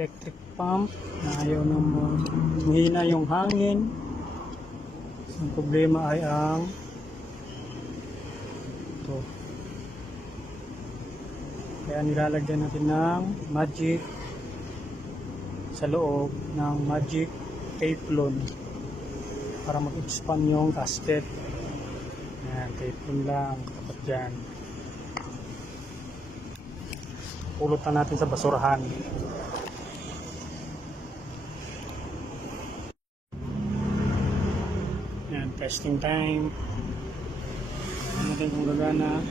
electric pump na ayaw naman mahina yung hangin. Ang problema ay ang ito. Kaya nilalagyan natin ng magic sa loob ng magic teflon para mag-expand yung gasket. Ayan, teflon lang tapat dyan. Pulot na natin sa basurahan. Ayan, testing time. Ano natin kung gagana.